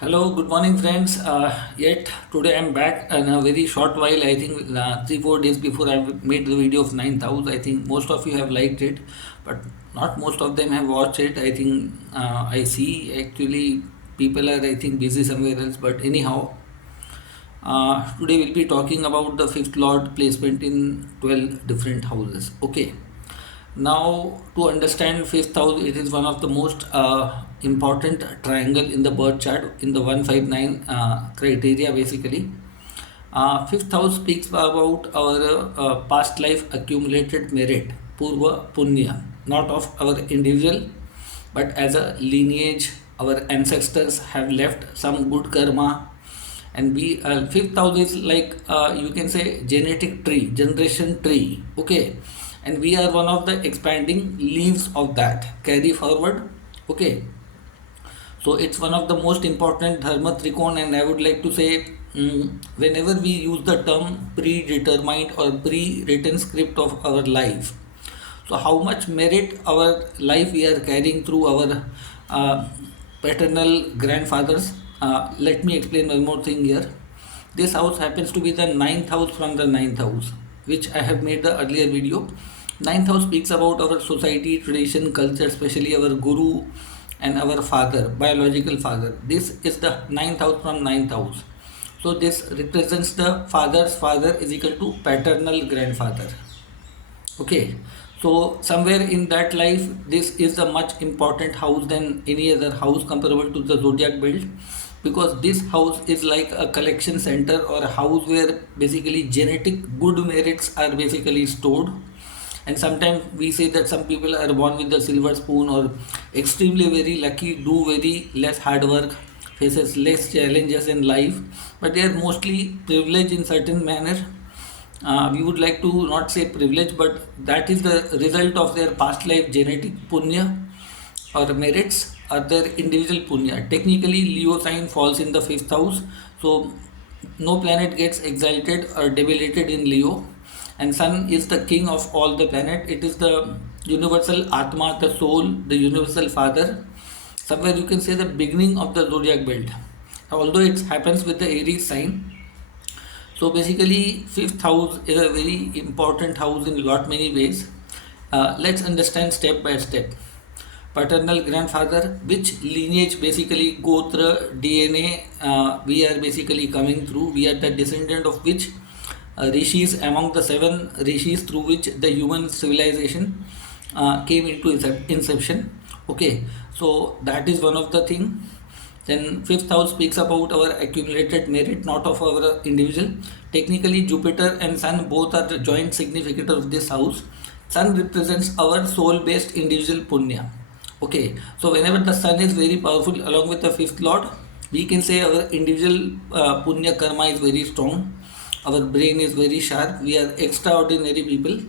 Hello, good morning, friends. Yet today I'm back in a very short while. I think 3 4 days before I made the video of 9th house. I think most of you have liked it, but not most of them have watched it. I think I see actually people are I think busy somewhere else. But anyhow, today we'll be talking about the fifth lord placement in 12 different houses. Okay. Now, to understand fifth house, it is one of the most important triangle in the birth chart in the 159 criteria basically. Fifth house speaks about our past life accumulated merit, purva punya, not of our individual, but as a lineage. Our ancestors have left some good karma, and we fifth house is like you can say genetic tree, generation tree. Okay, and we are one of the expanding leaves of that. Carry forward. Okay, so it's one of the most important dharma trikon, and I would like to say, whenever we use the term predetermined or pre-written script of our life, so how much merit our life we are carrying through our uh, paternal grandfathers. Let me explain one more thing here. This house happens to be the ninth house from the ninth house, which I have made the earlier video. Ninth house speaks about our society, tradition, culture, especially our guru and our father, biological father. This is the ninth house from ninth house. So this represents the father's father is equal to paternal grandfather. Okay, so somewhere in that life, this is a much important house than any other house comparable to the zodiac belt, because this house is like a collection center or a house where basically genetic good merits are basically stored. And sometimes we say that some people are born with the silver spoon or extremely very lucky, do very less hard work, faces less challenges in life, but they are mostly privileged in certain manner. We would like to not say privilege, but that is the result of their past life genetic punya or merits or their individual punya. Technically, Leo sign falls in the fifth house, so no planet gets exalted or debilitated in Leo, and Sun is the king of all the planet. It is the universal Atma, the soul, the universal father. Somewhere you can say the beginning of the zodiac belt, although it happens with the Aries sign. So basically, fifth house is a very important house in lot many ways. Let's understand step by step. Paternal grandfather, which lineage basically go through DNA, we are basically coming through. We are the descendant of which rishis among the seven rishis through which the human civilization came into inception. Okay, so that is one of the thing. Then fifth house speaks about our accumulated merit, not of our individual. Technically, Jupiter and Sun both are the joint significant of this house. Sun represents our soul-based individual punya. Okay, so whenever the Sun is very powerful along with the fifth lord, we can say our individual punya karma is very strong. Our brain is very sharp. We are extraordinary people,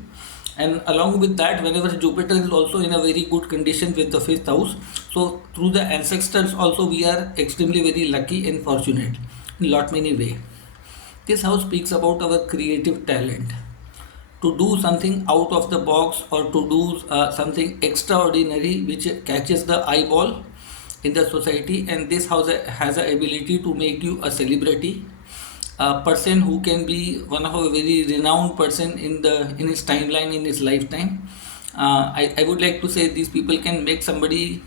and along with that, whenever Jupiter is also in a very good condition with the fifth house, so through the ancestors also we are extremely very lucky and fortunate in lot many way. This house speaks about our creative talent to do something out of the box or to do something extraordinary which catches the eyeball in the society, and this house has a ability to make you a celebrity, a person who can be one of a very renowned person in his timeline in his lifetime. I would like to say these people can make somebody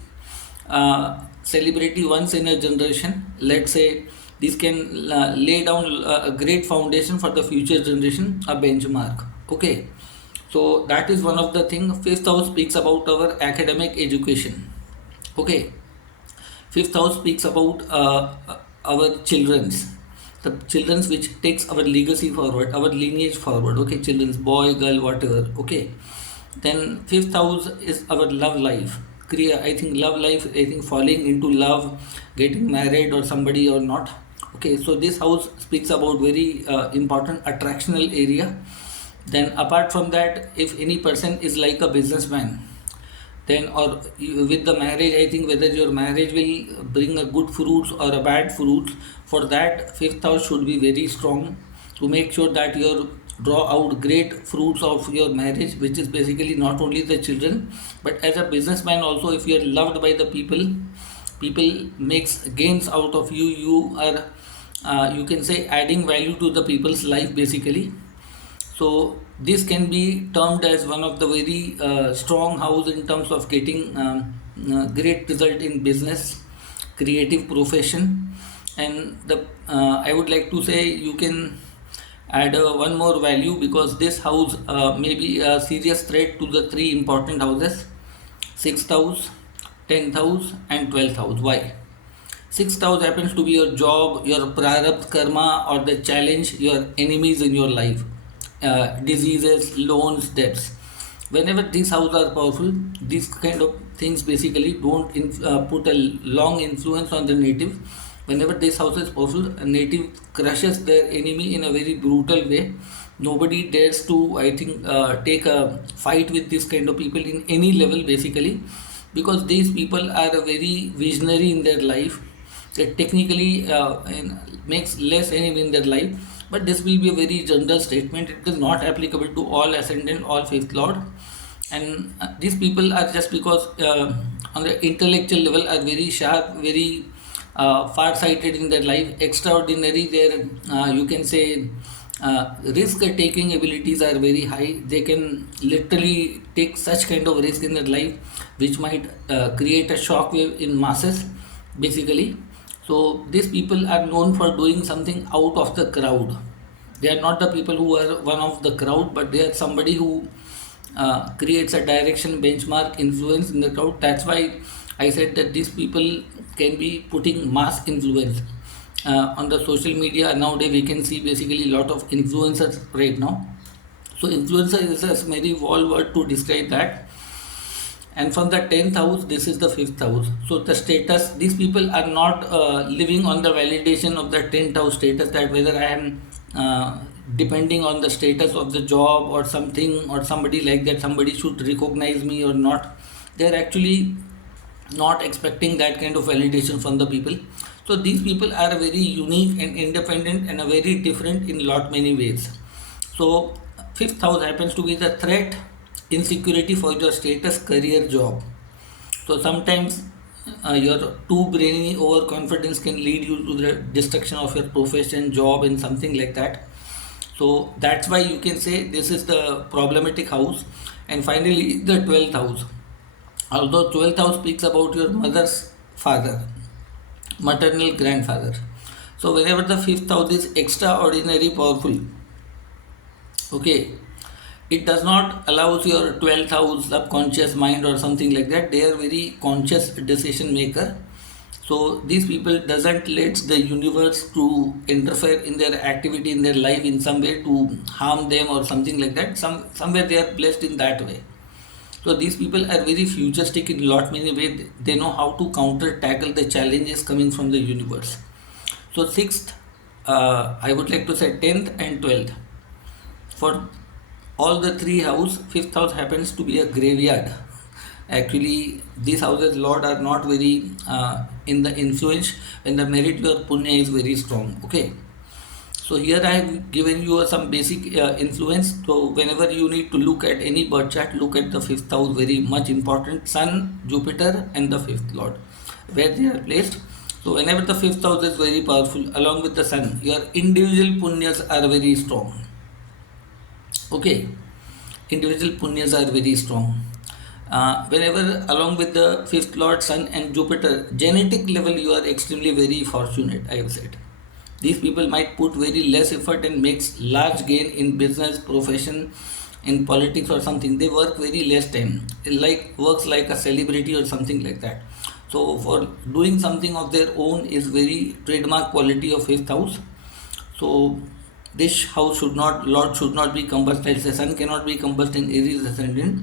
celebrity once in a generation. Let's say this can lay down a great foundation for the future generation, a benchmark. Okay, so that is one of the thing. Fifth house speaks about our academic education. Okay, fifth house speaks about our children's, the children's which takes our legacy forward, our lineage forward. Okay, children's, boy, girl, whatever. Okay, then fifth house is our love life. I think love life, I think falling into love, getting married or somebody or not. Okay, so this house speaks about very important attractional area. Then apart from that, if any person is like a businessman, then or with the marriage, I think whether your marriage will bring a good fruits or a bad fruits, for that fifth house should be very strong to make sure that you draw out great fruits of your marriage, which is basically not only the children but as a businessman also. If you are loved by the people, people makes gains out of you. You are, you can say, adding value to the people's life basically. So this can be termed as one of the very strong house in terms of getting great result in business, creative profession. And the I would like to say you can add one more value, because this house may be a serious threat to the three important houses: 6th house, 10th house and 12th house. Why? 6th house happens to be your job, your prarabdha karma, or the challenge, your enemies in your life, diseases, loans, debts. Whenever these houses are powerful, these kind of things basically don't put a long influence on the native. Whenever this house is powerful, a native crushes their enemy in a very brutal way. Nobody dares to, I think, take a fight with this kind of people in any level basically, because these people are very visionary in their life. They technically makes less enemy in their life, but this will be a very general statement. It is not applicable to all ascendant, all fifth lord. And these people are just because on the intellectual level are very sharp, very far sighted in their life, extraordinary. Their you can say risk taking abilities are very high. They can literally take such kind of risk in their life which might create a shock wave in masses basically. So these people are known for doing something out of the crowd. They are not the people who are one of the crowd, but they are somebody who creates a direction, benchmark, influence in the crowd. That's why I said that these people can be putting mass influence on the social media. Nowadays we can see basically a lot of influencers right now. So influencer is a very wall word to describe that. And from the 10th house, this is the 5th house. So the status, these people are not living on the validation of the 10th house status, that whether I am depending on the status of the job or something or somebody like that, somebody should recognize me or not. They are actually not expecting that kind of validation from the people. So these people are very unique and independent and very different in lot many ways. So 5th house happens to be the threat, insecurity for your status, career, job. So sometimes your too brainy overconfidence can lead you to the destruction of your profession, job and something like that. So that's why you can say this is the problematic house. And finally the 12th house. Although 12th house speaks about your mother's father, maternal grandfather. So whenever the 5th house is extraordinary powerful, okay, it does not allows your 12th house subconscious mind or something like that. They are very conscious decision maker. So these people doesn't let the universe to interfere in their activity in their life in some way to harm them or something like that. Somewhere they are blessed in that way. So these people are very futuristic in lot many ways. They know how to counter tackle the challenges coming from the universe. So 6th, I would like to say 10th and 12th. For all the three house, 5th house happens to be a graveyard. Actually these houses lord are not very in the influence when the merit your punya is very strong. Okay, so here I have given you some basic influence. So whenever you need to look at any birth chart, look at the 5th house, very much important. Sun, Jupiter and the 5th lord, where they are placed. So whenever the 5th house is very powerful along with the sun, your individual punyas are very strong. Okay, individual punyas are very strong. Whenever along with the 5th lord, sun and Jupiter, genetic level you are extremely very fortunate, I have said. These people might put very less effort and makes large gain in business, profession, in politics or something. They work very less time, like works like a celebrity or something like that. So for doing something of their own is very trademark quality of 5th house. So this house should not, lord should not be combusted. The sun cannot be combusted in Aries ascendant,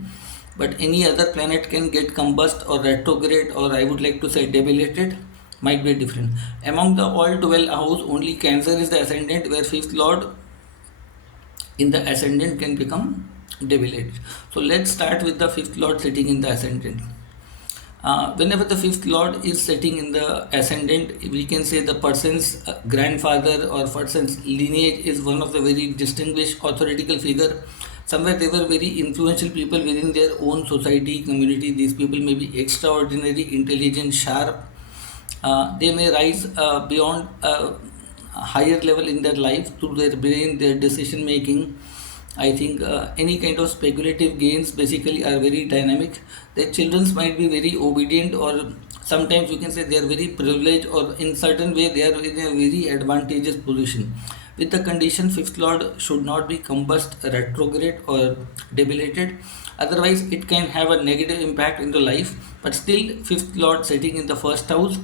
but any other planet can get combust or retrograde, or I would like to say debilitated, might be different. Among the all 12 house, only Cancer is the ascendant, where 5th lord in the ascendant can become debilitated. So let's start with the 5th lord sitting in the ascendant. Whenever the 5th lord is sitting in the ascendant, we can say the person's grandfather or person's lineage is one of the very distinguished authoritative figure. Somewhere they were very influential people within their own society, community. These people may be extraordinary, intelligent, sharp, They may rise beyond a higher level in their life through their brain, their decision making. I think any kind of speculative gains basically are very dynamic. Their children might be very obedient, or sometimes you can say they are very privileged, or in certain way they are in a very advantageous position. With the condition fifth lord should not be combust, retrograde, or debilitated. Otherwise, it can have a negative impact into life. But still, fifth lord sitting in the first house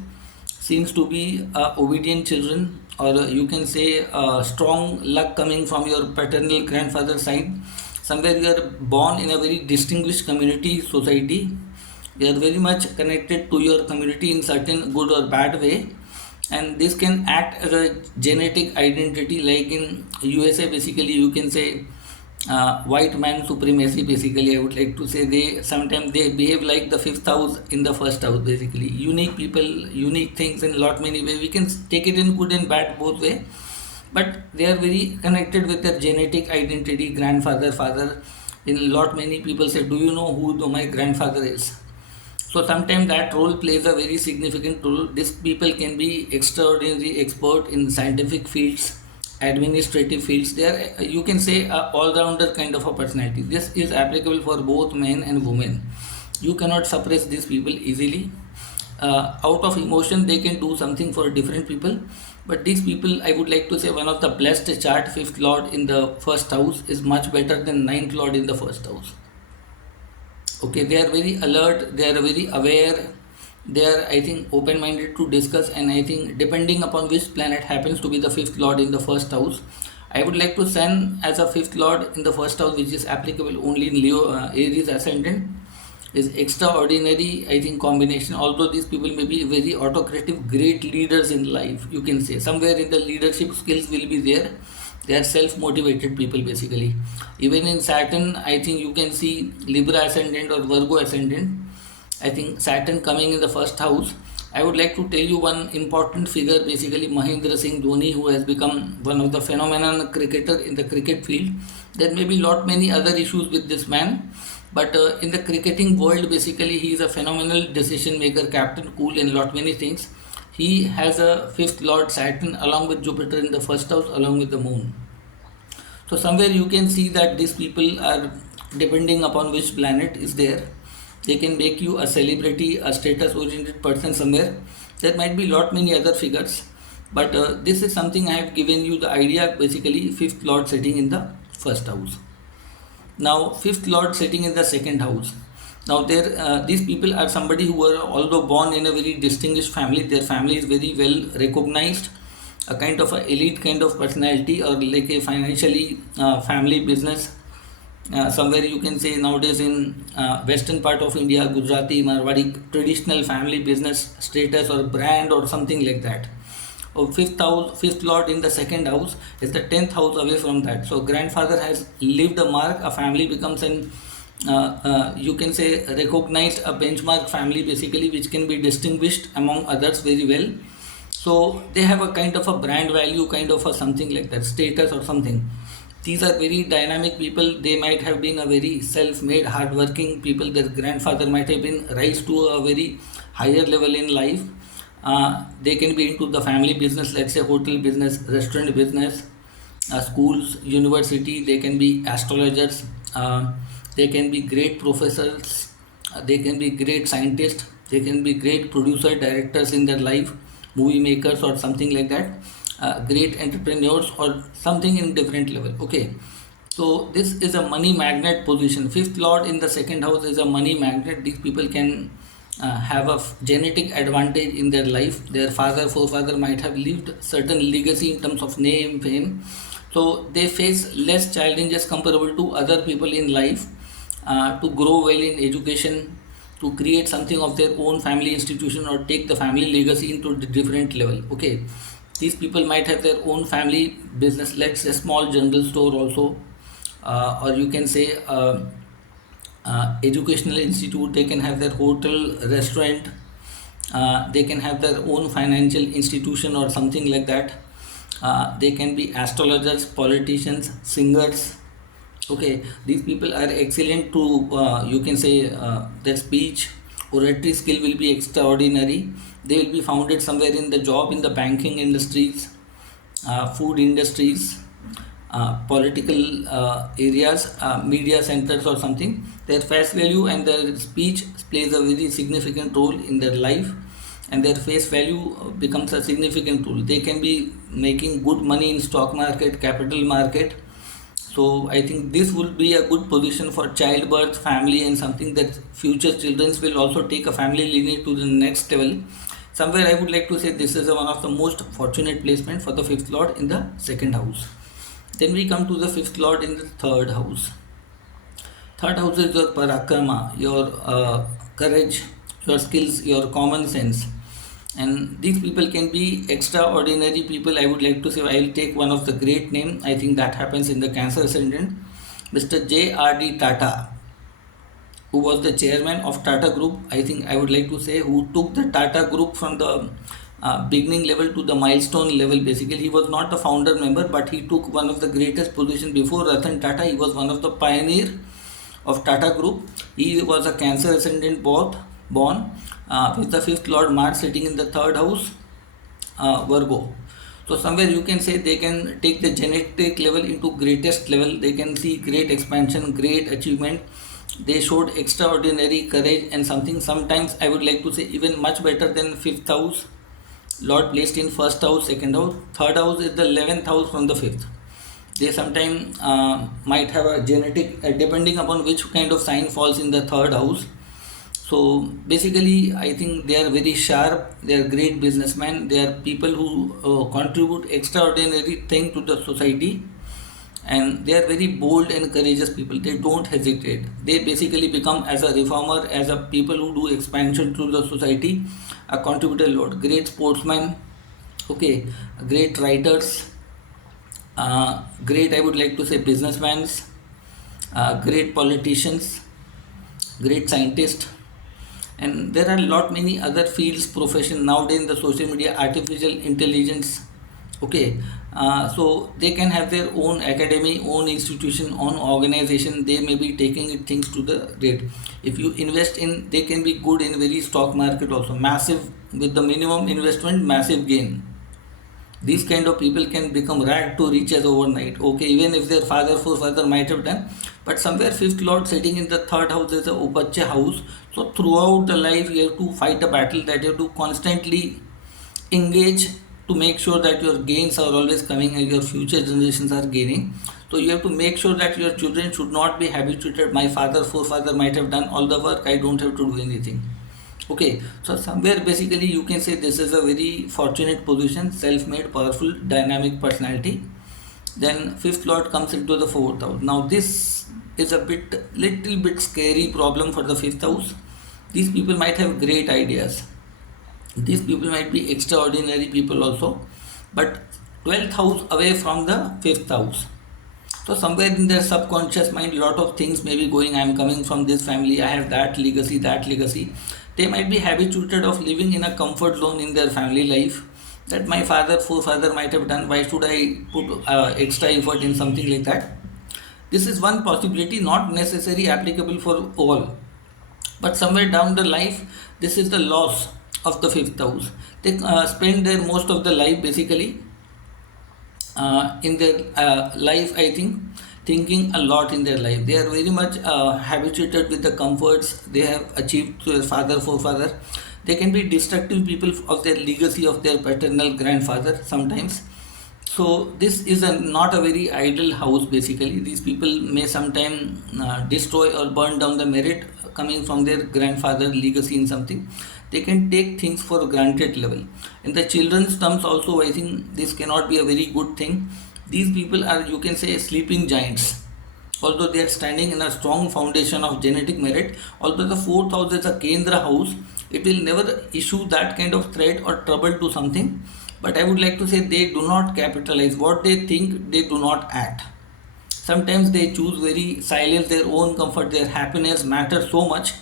seems to be obedient children, or you can say strong luck coming from your paternal grandfather side. Somewhere you are born in a very distinguished community society. You are very much connected to your community in certain good or bad way, and this can act as a genetic identity. Like in USA, basically you can say white man supremacy. Basically, I would like to say they sometimes they behave like the fifth house in the first house. Basically, unique people, unique things in lot many way. We can take it in good and bad both way, but they are very connected with their genetic identity, grandfather, father. In lot many people say, do you know who my grandfather is? So sometimes that role plays a very significant role. These people can be extraordinary expert in scientific fields, administrative fields. They are, you can say, a all-rounder kind of a personality. This is applicable for both men and women. You cannot suppress these people easily. Out of emotion, they can do something for different people. But these people, I would like to say, one of the blessed chart, fifth lord in the first house is much better than ninth lord in the first house. Okay, they are very alert, they are very aware, they are, I think, open minded to discuss. And I think depending upon which planet happens to be the fifth lord in the first house, I would like to sun as a fifth lord in the first house, which is applicable only in Leo, Aries ascendant, is extraordinary, I think, combination. Although these people may be very autocratic, great leaders in life, you can say somewhere in the leadership skills will be there. They are self-motivated people basically. Even in Saturn, I think you can see Libra ascendant or Virgo ascendant. I think Saturn coming in the first house. I would like to tell you one important figure, basically Mahendra Singh Dhoni, who has become one of the phenomenal cricketer in the cricket field. There may be lot many other issues with this man, but in the cricketing world, basically he is a phenomenal decision maker, captain, cool, and lot many things. He has a fifth lord Saturn along with Jupiter in the first house along with the moon. So somewhere you can see that these people are, depending upon which planet is there, they can make you a celebrity, a status oriented person somewhere. There might be lot many other figures, but this is something I have given you the idea, basically fifth lord sitting in the first house. Now fifth lord sitting in the second house. Now there these people are somebody who are, although born in a very distinguished family, their family is very well recognized, a kind of a elite kind of personality, or like a financially family business. Somewhere you can say nowadays in western part of India, Gujarati, Marwadi, traditional family business status or brand or something like that. Or fifth house, fifth lord in the second house is the 10th house away from that. So grandfather has left a mark. A family becomes an you can say recognized, a benchmark family basically, which can be distinguished among others very well. So they have a kind of a brand value, kind of a something like that, status or something. These are very dynamic people. They might have been a very self-made, hardworking people. Their grandfather might have been raised to a very higher level in life. They can be into the family business, let's say hotel business, restaurant business, schools, university. They can be astrologers. They can be great professors. They can be great scientists. They can be great producer, directors in their life, movie makers or something like that. Great entrepreneurs or something in different level. Okay, so this is a money magnet position. Fifth lord in the second house is a money magnet. These people can have a genetic advantage in their life. Their father, forefather might have lived certain legacy in terms of name, fame. So they face less challenges comparable to other people in life, to grow well in education, to create something of their own family institution, or take the family legacy into the different level. Okay, these people might have their own family business, let's say small general store also, or you can say educational institute. They can have their hotel, restaurant. They can have their own financial institution or something like that. They can be astrologers, politicians, singers. Okay, these people are excellent to you can say their speech oratory skill will be extraordinary. they will be founded somewhere in the job in the banking industries, food industries, political areas, media centers or something. Their face value and their speech plays a very significant role in their life, and their face value becomes a significant role. They can be making good money in stock market, capital market. So I think this will be a good position for childbirth, family, and something that future children will also take a family lineage to the next level. Somewhere I would like to say this is one of the most fortunate placement for the fifth lord in the second house. Then we come to the fifth lord in the third house. Third house is your parakrama, your courage, your skills, your common sense. And these people can be extraordinary people. I would like to say, I'll take one of the great name. I think that happens in the Cancer ascendant, Mr. J.R.D. Tata, who was the chairman of Tata Group. I think I would like to say who took the Tata Group from the beginning level to the milestone level. Basically, he was not a founder member, but he took one of the greatest position before Ratan Tata. He was one of the pioneer of Tata Group. He was a Cancer ascendant born with the fifth lord Mars sitting in the third house, Virgo. So somewhere you can say they can take the genetic level into greatest level. They can see great expansion, great achievement. They showed extraordinary courage and something. Sometimes I would like to say even much better than fifth house lord placed in first house, second house. Third house is the 11th house from the fifth. They sometimes might have a genetic depending upon which kind of sign falls in the third house. So basically I think they are very sharp, they are great businessmen, they are people who contribute extraordinary thing to the society, and they are very bold and courageous people. They don't hesitate. They basically become as a reformer, as a people who do expansion to the society, a contributor lot, great sportsmen, okay, great writers, great I would like to say businessmen, great politicians, great scientists, and there are a lot many other fields profession nowadays in the social media, artificial intelligence, okay. So they can have their own academy, own institution, own organization. They may be taking it things to the great. If you invest in, they can be good in very stock market also, massive with the minimum investment, massive gain. These kind of people can become rag to riches overnight, okay, even if their father forefather might have done. But somewhere fifth lord sitting in the third house is a upacha house. So throughout the life you have to fight a battle, that you have to constantly engage to make sure that your gains are always coming and your future generations are gaining. So you have to make sure that your children should not be habituated, my father forefather might have done all the work, I don't have to do anything. Okay, so somewhere basically you can say this is a very fortunate position, self-made, powerful, dynamic personality. Then fifth lord comes into the fourth house. Now this is a little bit scary problem for the fifth house. These people might have great ideas. These people might be extraordinary people also, but 12th house away from the fifth house. So somewhere in their subconscious mind, lot of things may be going. I am coming from this family. I have that legacy, that legacy. They might be habituated of living in a comfort zone in their family life. That my father, forefather might have done. Why should I put extra effort in something like that? This is one possibility, not necessarily applicable for all. But somewhere down the life, this is the loss of the fifth house. They spend their most of the life basically in their life, I think, thinking a lot in their life. They are very much habituated with the comforts they have achieved to their father, forefather. They can be destructive people of their legacy of their paternal grandfather sometimes. So this is not a very ideal house basically. These people may sometime destroy or burn down the merit coming from their grandfather legacy in something. They can take things for granted level. In the children's terms also, I think this cannot be a very good thing. These people are, you can say, sleeping giants. Although they are standing in a strong foundation of genetic merit, although the fourth house is a Kendra house, it will never issue that kind of threat or trouble to something. But I would like to say they do not capitalize. What they think, they do not act. Sometimes they choose very silence, their own comfort, their happiness matters so much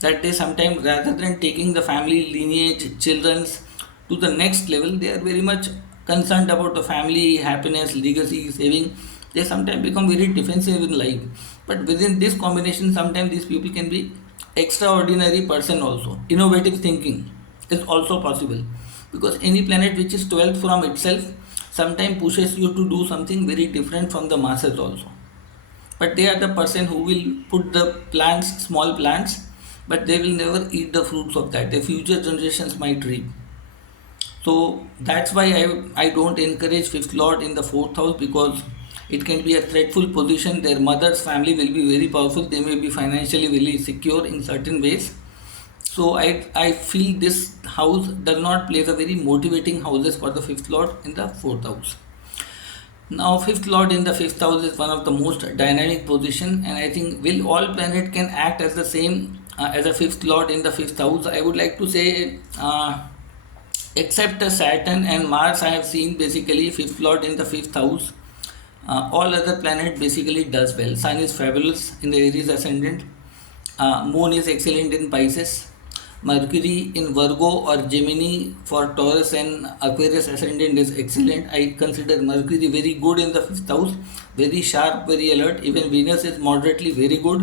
that they sometimes, rather than taking the family lineage, children's to the next level, they are very much concerned about the family, happiness, legacy, saving. They sometimes become very defensive in life. But within this combination, sometimes these people can be extraordinary person also, innovative thinking. is also possible, because any planet which is 12th from itself sometimes pushes you to do something very different from the masses also. But they are the person who will put the plants, small plants, but they will never eat the fruits of that. The future generations might reap. So that's why I don't encourage fifth lord in the fourth house, because it can be a threatful position. Their mother's family will be very powerful. They may be financially very secure in certain ways. So I feel this house does not place a very motivating houses for the fifth lord in the fourth house. Now fifth lord in the fifth house is one of the most dynamic position, and I think will all planet can act as the same as a fifth lord in the fifth house. I would like to say except Saturn and Mars, I have seen basically fifth lord in the fifth house. All other planet basically does well. Sun is fabulous in the Aries ascendant. Moon is excellent in Pisces. Mercury in Virgo or Gemini for Taurus and Aquarius ascendant is excellent. I consider Mercury very good in the fifth house, very sharp, very alert. Even Venus is moderately very good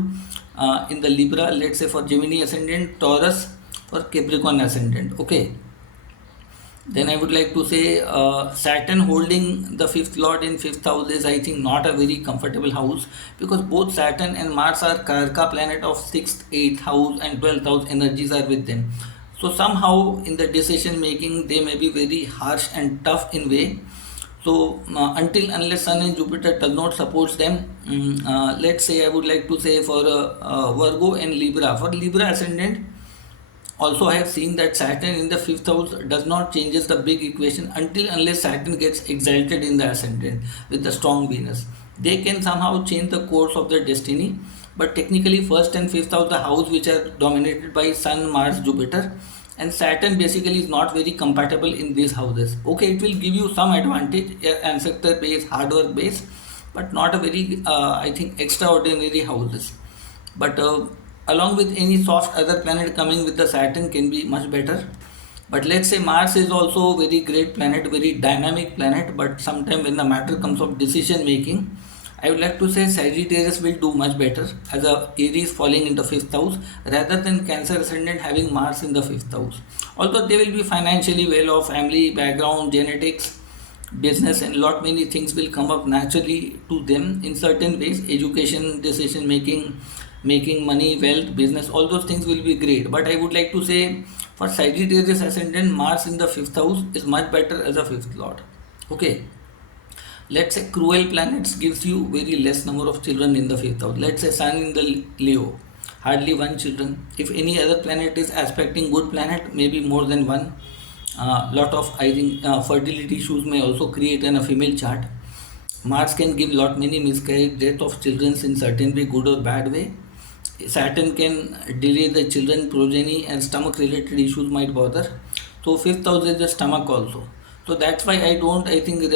in the Libra, let's say for Gemini ascendant, Taurus for Capricorn ascendant. Okay. Then I would like to say Saturn holding the fifth lord in fifth house is, I think, not a very comfortable house, because both Saturn and Mars are Karka planet of sixth, eighth house and 12th house energies are with them. So somehow in the decision making they may be very harsh and tough in way. So until unless Sun and Jupiter does not support them, let's say I would like to say for Virgo and Libra. For Libra ascendant, also I have seen that Saturn in the fifth house does not changes the big equation until unless Saturn gets exalted in the ascendant with the strong Venus. They can somehow change the course of their destiny, but technically first and fifth house, the house which are dominated by Sun, Mars, Jupiter, and Saturn basically is not very compatible in these houses. Okay, it will give you some advantage, ancestor base, hard work base, but not a very I think extraordinary houses. But along with any soft other planet coming with the Saturn can be much better. But let's say Mars is also very great planet, very dynamic planet, but sometime when the matter comes of decision making, I would like to say Sagittarius will do much better as a Aries falling into fifth house rather than Cancer ascendant having Mars in the fifth house. Although they will be financially well off, family background, genetics, business, and lot many things will come up naturally to them in certain ways. Education, decision making, making money, wealth, business, all those things will be great. But I would like to say for Sagittarius ascendant, Mars in the fifth house is much better as a fifth lord. Okay. Let's say cruel planets gives you very less number of children in the fifth house. Let's say Sun in the Leo, hardly one children. If any other planet is aspecting good planet, maybe more than one. Lot of I think fertility issues may also create in a female chart. Mars can give lot many miscarriage, death of children in certain way, good or bad way. Saturn can delay the children progeny, and stomach related issues might bother. So fifth house is the stomach also. So that's why I don't I think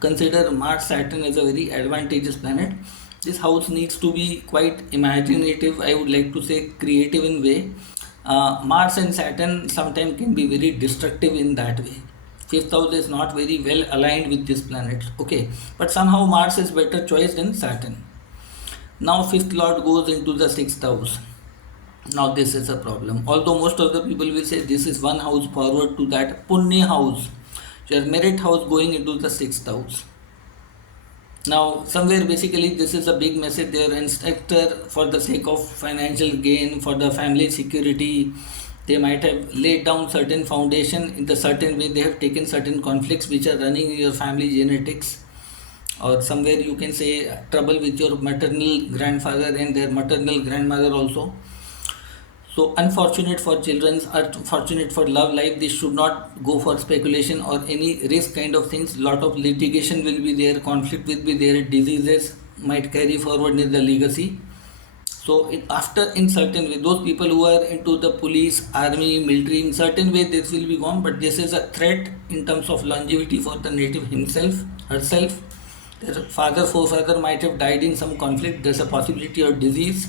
consider Mars Saturn as a very advantageous planet. This house needs to be quite imaginative, I would like to say creative in way. Mars and Saturn sometimes can be very destructive in that way. Fifth house is not very well aligned with this planet. Okay, but somehow Mars is better choice than Saturn. Now fifth lord goes into the sixth house. Now this is a problem. Although most of the people will say this is one house forward to that Punya house, your merit house going into the sixth house. Now somewhere basically this is a big message. Their instructor for the sake of financial gain, for the family security, they might have laid down certain foundation in the certain way. They have taken certain conflicts which are running in your family genetics, or somewhere you can say trouble with your maternal grandfather and their maternal grandmother also. So unfortunate for children, unfortunate for love life. They should not go for speculation or any risk kind of things. Lot of litigation will be there, conflict will be there, diseases might carry forward in the legacy. So after in certain way, those people who are into the police, army, military, in certain way this will be gone. But this is a threat in terms of longevity for the native himself, herself. Their father, forefather might have died in some conflict. There's a possibility of disease,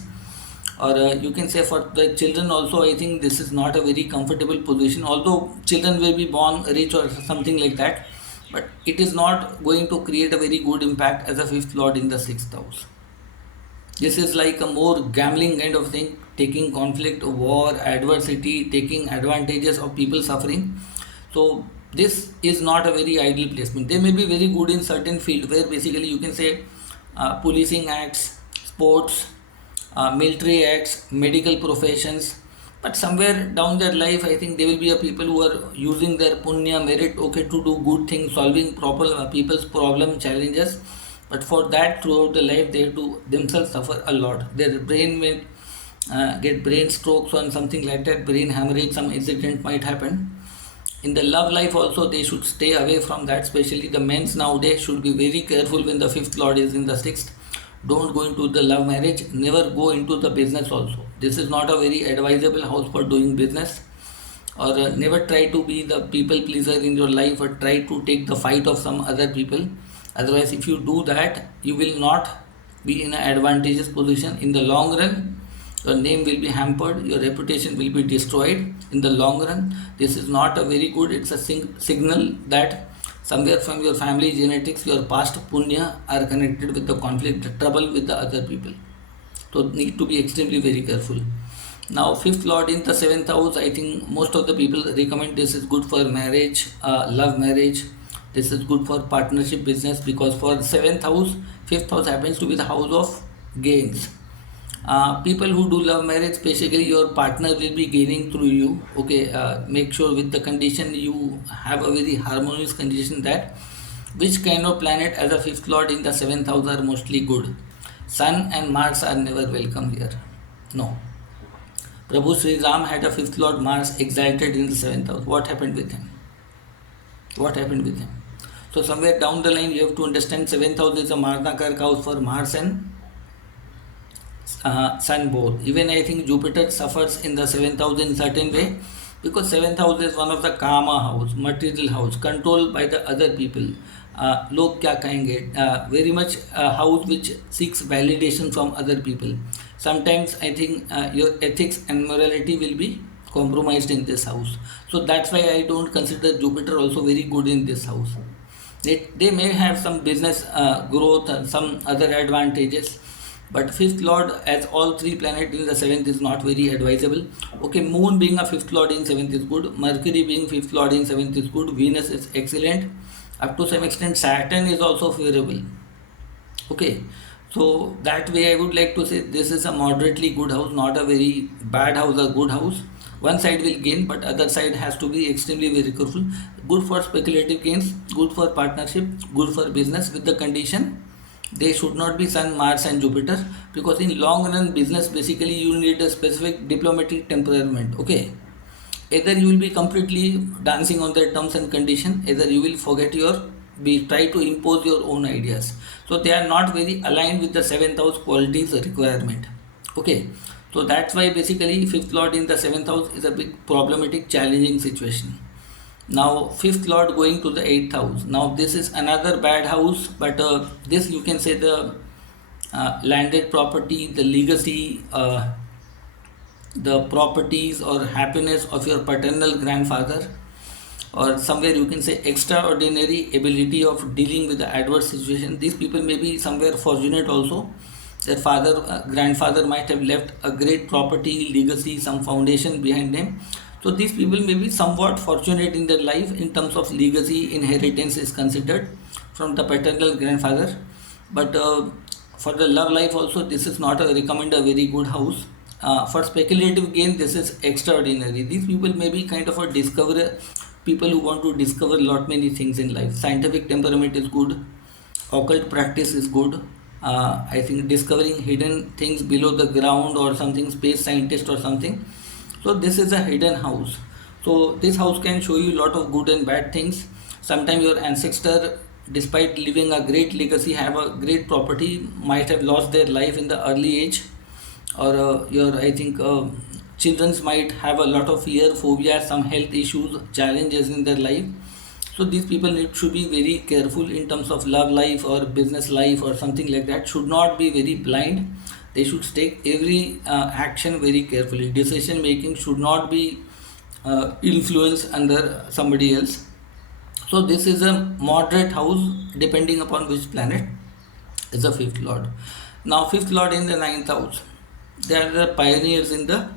or you can say for the children also. I think this is not a very comfortable position, although children will be born rich or something like that, but it is not going to create a very good impact as a fifth lord in the sixth house. This is like a more gambling kind of thing, taking conflict, war, adversity, taking advantages of people suffering. So this is not a very ideal placement. They may be very good in certain field where basically you can say policing acts, sports, military acts, medical professions. But somewhere down their life, I think they will be a people who are using their punya merit, okay, to do good things, solving proper people's problem challenges. But for that, throughout the life, they have to themselves suffer a lot. Their brain may get brain strokes or something like that, brain hemorrhage, some incident might happen. In the love life also, they should stay away from that. Especially the men's nowadays should be very careful when the fifth lord is in the sixth. Don't go into the love marriage, never go into the business also. This is not a very advisable house for doing business. Or never try to be the people pleaser in your life, or try to take the fight of some other people. Otherwise, if you do that, you will not be in an advantageous position in the long run. Your name will be hampered, your reputation will be destroyed in the long run. This is not a very good, it's a signal that somewhere from your family genetics, your past punya are connected with the conflict, the trouble with the other people. So need to be extremely very careful. Now fifth lord in the seventh house, I think most of the people recommend this is good for marriage, love marriage. This is good for partnership business, because for seventh house, fifth house happens to be the house of gains. People who do love marriage, basically your partner will be gaining through you. Okay, make sure with the condition you have a very harmonious condition, that which kind of planet as a fifth lord in the seventh house are mostly good. Sun and Mars are never welcome here. No. Prabhu Sri Ram had a fifth lord Mars exalted in the seventh house. What happened with him? What happened with him? So somewhere down the line you have to understand seventh house is a Marnakark house for Mars and Sun both. Even I think Jupiter suffers in the seventh house in certain way, because seventh house is one of the kama house, material house, controlled by the other people. Log kya kahenge? Very much a house which seeks validation from other people. Sometimes I think your ethics and morality will be compromised in this house. So that's why I don't consider Jupiter also very good in this house. They may have some business growth and some other advantages, but fifth lord as all three planets in the seventh is not very advisable. Okay, moon being a fifth lord in seventh is good, Mercury being fifth lord in seventh is good, Venus is excellent, up to some extent Saturn is also favorable. Okay, so that way I would like to say this is a moderately good house, not a very bad house, a good house. One side will gain, but other side has to be extremely very careful. Good for speculative gains, good for partnership, good for business, with the condition they should not be Sun, Mars and Jupiter, because in long run business basically you need a specific diplomatic temperament. Okay, either you will be completely dancing on their terms and condition, either you will forget your be try to impose your own ideas. So they are not very aligned with the seventh house qualities requirement. Okay, so that's why basically fifth lord in the seventh house is a big problematic challenging situation. Now fifth lord going to the eighth house. Now this is another bad house, but this you can say the landed property, the legacy, the properties or happiness of your paternal grandfather, or somewhere you can say extraordinary ability of dealing with the adverse situation. These people may be somewhere fortunate also. Their father, grandfather might have left a great property, legacy, some foundation behind them. So these people may be somewhat fortunate in their life in terms of legacy, inheritance is considered from the paternal grandfather. But for the love life also, this is not a recommend a very good house. For speculative gain, this is extraordinary. These people may be kind of a discoverer, people who want to discover lot many things in life. Scientific temperament is good, occult practice is good. I think discovering hidden things below the ground or something, space scientist or something. So this is a hidden house. So this house can show you a lot of good and bad things. Sometimes your ancestor, despite leaving a great legacy, have a great property, might have lost their life in the early age, or your I think children might have a lot of fear, phobia, some health issues, challenges in their life. So these people need should be very careful in terms of love life or business life or something like that. Should not be very blind. They should take every action very carefully. Decision making should not be influenced under somebody else. So this is a moderate house depending upon which planet is the fifth lord. Now, fifth lord in the ninth house, they are the pioneers in the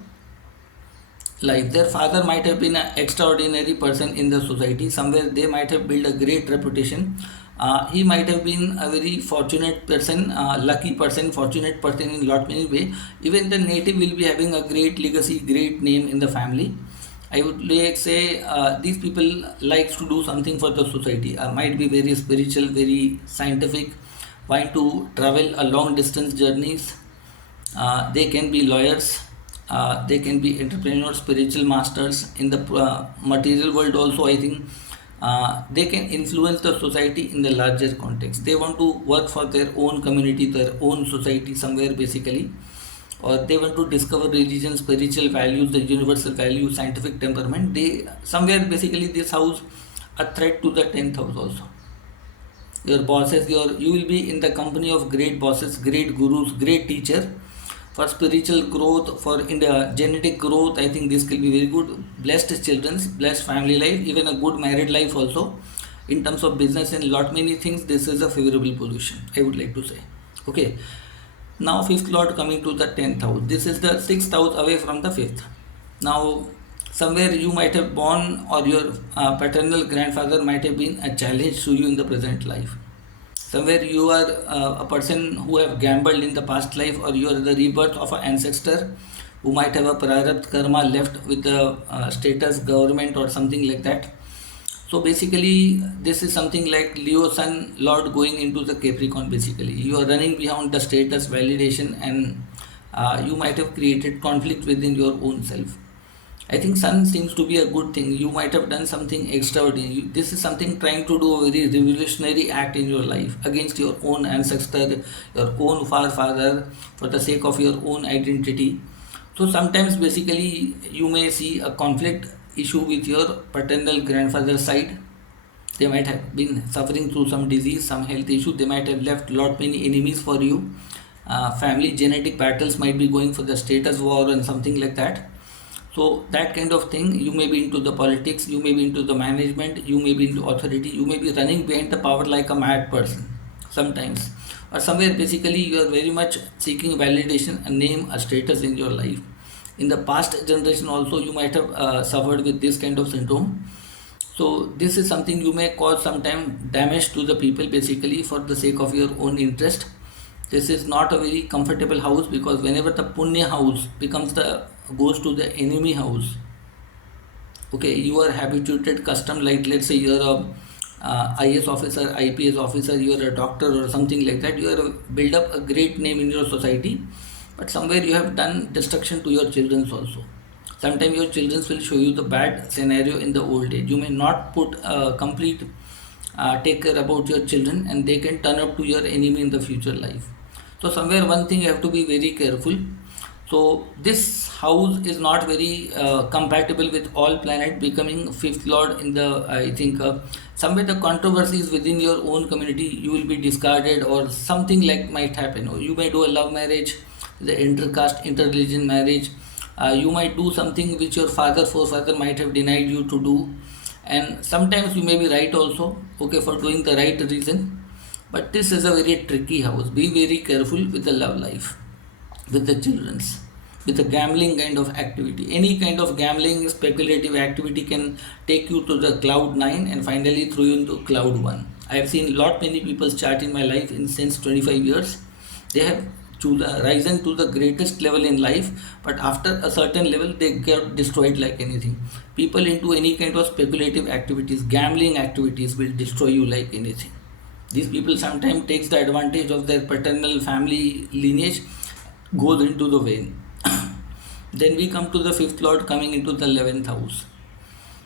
life. Their father might have been an extraordinary person in the society. Somewhere they might have built a great reputation. He might have been a very fortunate person, lucky person, fortunate person in lot many way. Even the native will be having a great legacy, great name in the family. I would like say these people likes to do something for the society. Might be very spiritual, very scientific, want to travel a long distance journeys. They can be lawyers, they can be entrepreneurs, spiritual masters in the material world also. I think they can influence the society in the larger context. They want to work for their own community, their own society somewhere basically, or they want to discover religion, spiritual values, the universal values, scientific temperament. They somewhere basically this house a threat to the 10th house also. Your bosses, you will be in the company of great bosses, great gurus, great teacher. For spiritual growth, for in the genetic growth, I think this will be very good. Blessed children, blessed family life, even a good married life also. In terms of business and lot many things, this is a favorable position, I would like to say. Okay, now fifth lord coming to the 10th house. This is the sixth house away from the fifth. Now somewhere you might have born, or your paternal grandfather might have been a challenge to you in the present life. Somewhere you are a person who have gambled in the past life, or you are the rebirth of an ancestor who might have a prarabdha karma left with the status, government, or something like that. So basically this is something like Leo Sun Lord going into the Capricorn. Basically you are running beyond the status validation, and you might have created conflict within your own self. I think Sun seems to be a good thing. You might have done something extraordinary. This is something trying to do a very revolutionary act in your life against your own ancestor, your own forefather, for the sake of your own identity. So sometimes basically you may see a conflict issue with your paternal grandfather's side. They might have been suffering through some disease, some health issue. They might have left lot many enemies for you. Family genetic battles might be going for the status war and something like that. So that kind of thing, you may be into the politics, you may be into the management, you may be into authority, you may be running behind the power like a mad person sometimes. Or somewhere basically you are very much seeking validation, a name, a status in your life. In the past generation also you might have suffered with this kind of syndrome. So this is something you may cause sometime damage to the people basically for the sake of your own interest. This is not a very comfortable house, because whenever the punya house becomes the goes to the enemy house, okay, you are habituated custom, like let's say you are a IS officer, IPS officer, you are a doctor or something like that. You are build up a great name in your society, but somewhere you have done destruction to your children also. Sometimes your children will show you the bad scenario in the old age. You may not put a complete take care about your children, and they can turn up to your enemy in the future life. So somewhere one thing you have to be very careful. So this house is not very compatible with all planet becoming fifth lord in the, I think somewhere the controversies within your own community, you will be discarded or something like might happen. Or you may do a love marriage, the intercaste, interreligion marriage. You might do something which your father, forefather might have denied you to do, and sometimes you may be right also, okay, for doing the right reason. But this is a very tricky house. Be very careful with the love life, with the children's, with the gambling kind of activity. Any kind of gambling, speculative activity can take you to the cloud 9 and finally throw you into cloud 1. I have seen lot many people's chart in my life in since 25 years. They have risen to the greatest level in life, but after a certain level they get destroyed like anything. People into any kind of speculative activities, gambling activities will destroy you like anything. These people sometimes takes the advantage of their paternal family lineage, goes into the vein. Then we come to the fifth lord coming into the 11th house.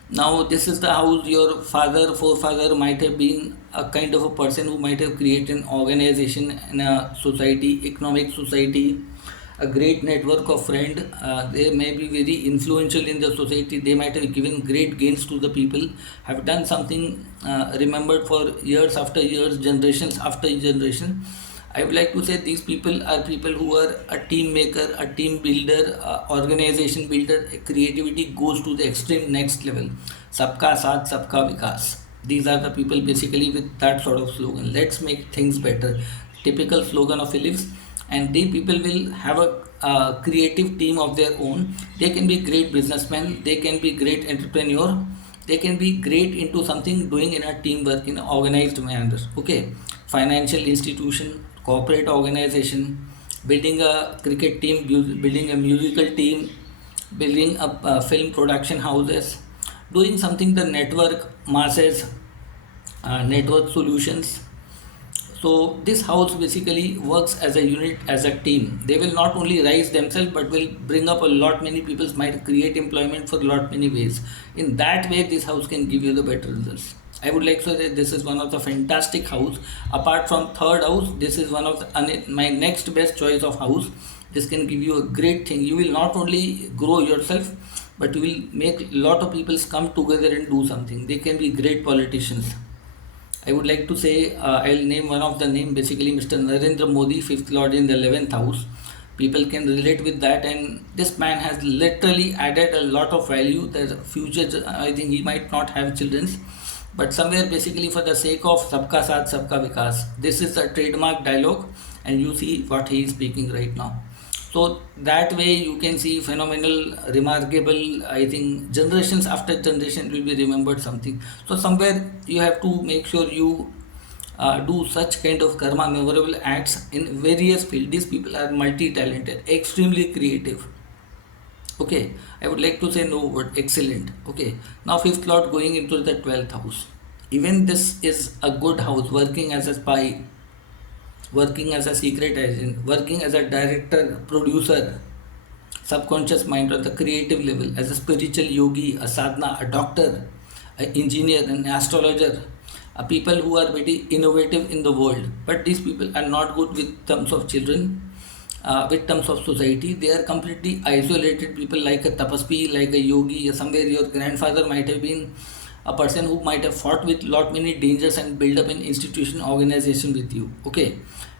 Now this is the house your father, forefather might have been a kind of a person who might have created an organization in a society, economic society, a great network of friends. They may be very influential in the society. They might have given great gains to the people, have done something remembered for years after years, generations after generation. I would like to say these people are people who are a team maker, a team builder, organization builder. Creativity goes to the extreme next level. Sabka saath, sabka vikas. These are the people basically with that sort of slogan. Let's make things better. Typical slogan of Philips. and they people will have a creative team of their own. They can be great businessmen, they can be great entrepreneur, they can be great into something doing in a teamwork in an organized manner. Okay, financial institution, corporate organization, building a cricket team, building a musical team, building up film production houses, doing something the network masses, network solutions. So this house basically works as a unit, as a team. They will not only rise themselves but will bring up a lot many people, might create employment for a lot many ways. In that way this house can give you the better results. I would like to say that this is one of the fantastic house. Apart from third house, this is one of my next best choice of house. This can give you a great thing. You will not only grow yourself, but you will make lot of people come together and do something. They can be great politicians. I would like to say, I'll name one of the name, basically Mr. Narendra Modi, fifth lord in the 11th house. People can relate with that, and this man has literally added a lot of value. The future, I think he might not have children, but somewhere basically for the sake of Sabka Saath, Sabka Vikas. This is a trademark dialogue, and you see what he is speaking right now. So that way you can see phenomenal, remarkable. I think generations after generation will be remembered something. So somewhere you have to make sure you do such kind of karma, memorable acts in various fields. These people are multi-talented, extremely creative. Okay, I would like to say no word, excellent. Okay, now fifth lord going into the 12th house. Even this is a good house, working as a spy, working as a secret agent, working as a director, producer, subconscious mind on the creative level, as a spiritual yogi, a sadhana, a doctor, an engineer, an astrologer, a people who are very innovative in the world. But these people are not good with terms of children, with terms of society. They are completely isolated people, like a tapasvi, like a yogi. Somewhere your grandfather might have been a person who might have fought with lot many dangers and build up an institution, organization with you. Okay,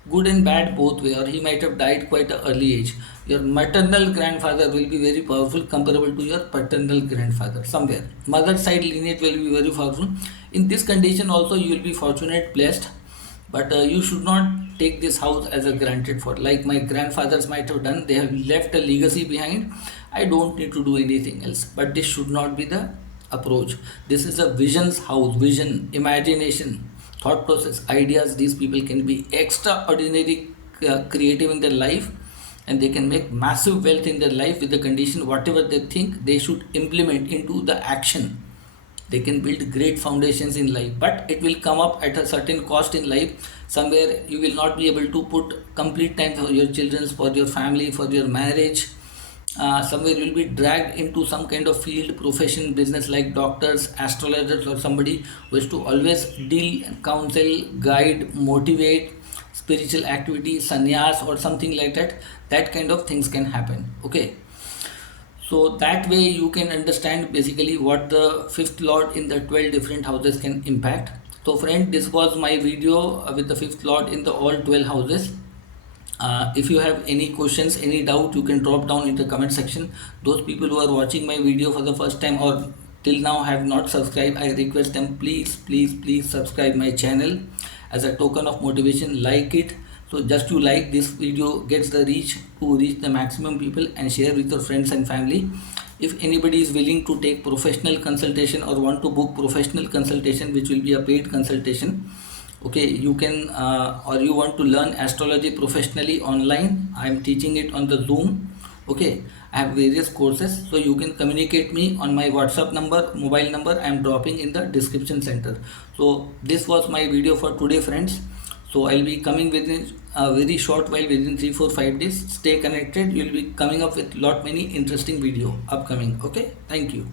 good and bad both way, or he might have died quite an early age. Your maternal grandfather will be very powerful, comparable to your paternal grandfather. Somewhere mother side lineage will be very powerful. In this condition also you will be fortunate, blessed, but you should not take this house as a granted for, like my grandfathers might have done. They have left a legacy behind. I don't need to do anything else, but this should not be the approach. This is a vision's house, vision, imagination, thought process, ideas. These people can be extraordinary creative in their life, and they can make massive wealth in their life with the condition whatever they think they should implement into the action. They can build great foundations in life, but it will come up at a certain cost in life. Somewhere you will not be able to put complete time for your children, for your family, for your marriage. Somewhere you will be dragged into some kind of field, profession, business, like doctors, astrologers, or somebody who is to always deal, counsel, guide, motivate, spiritual activity, sannyas, or something like that. That kind of things can happen. Okay, so that way you can understand basically what the fifth lord in the 12 different houses can impact. So friend, this was my video with the fifth lord in the all 12 houses. If you have any questions, any doubt, you can drop down in the comment section. Those people who are watching my video for the first time or till now have not subscribed, I request them, please subscribe my channel. As a token of motivation, like it. So just you like this video gets the reach to reach the maximum people, and share with your friends and family. If anybody is willing to take professional consultation or want to book professional consultation, which will be a paid consultation, okay, you can or you want to learn astrology professionally online, I am teaching it on the Zoom. Okay, I have various courses, so you can communicate me on my WhatsApp number, mobile number I am dropping in the description center. So this was my video for today, friends. So I'll be coming within a very short while, within 3-4-5 days. Stay connected, you'll be coming up with lot many interesting video upcoming. Okay, thank you.